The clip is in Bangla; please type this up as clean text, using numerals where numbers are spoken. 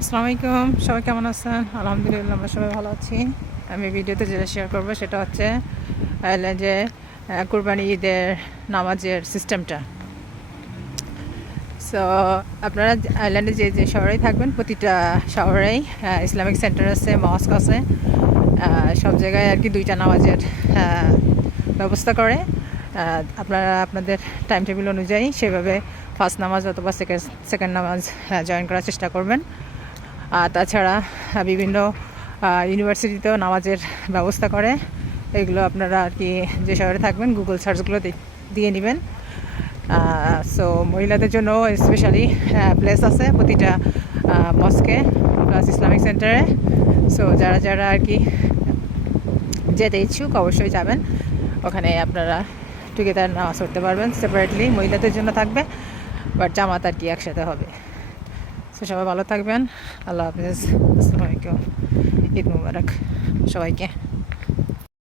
আসসালামু আলাইকুম, সবাই কেমন আছেন? আলহামদুলিল্লাহ, আমরা সবাই ভালো আছি। আমি ভিডিওতে যেটা শেয়ার করবো সেটা হচ্ছে যে কুরবানি ঈদের নামাজের সিস্টেমটা। সো আপনারা আইল্যান্ডে যে যে শহরেই থাকবেন, প্রতিটা শহরেই ইসলামিক সেন্টার আছে, মস্ক আছে, সব জায়গায় আর কি দুইটা নামাজের ব্যবস্থা করে। আপনারা আপনাদের টাইম টেবিল অনুযায়ী সেভাবে ফার্স্ট নামাজ অথবা সেকেন্ড নামাজ জয়েন করার চেষ্টা করবেন। আর তাছাড়া বিভিন্ন ইউনিভার্সিটিতেও নামাজের ব্যবস্থা করে। এগুলো আপনারা আর কি যে শহরে থাকবেন গুগল সার্চগুলো দিয়ে নেবেন। সো মহিলাদের জন্য স্পেশালি প্লেস আছে প্রতিটা মস্কে প্লাস ইসলামিক সেন্টারে। সো যারা যারা আর কি যেতে ইচ্ছুক অবশ্যই যাবেন, ওখানে আপনারা টুগেদার নামাজ পড়তে পারবেন। সেপারেটলি মহিলাদের জন্য থাকবে, বাট জামাত আর কি একসাথে হবে। তো সবাই ভালো থাকবেন, আল্লাহ হাফিজ, আসসালামু আলাইকুম, ঈদ মুবারক সবাইকে।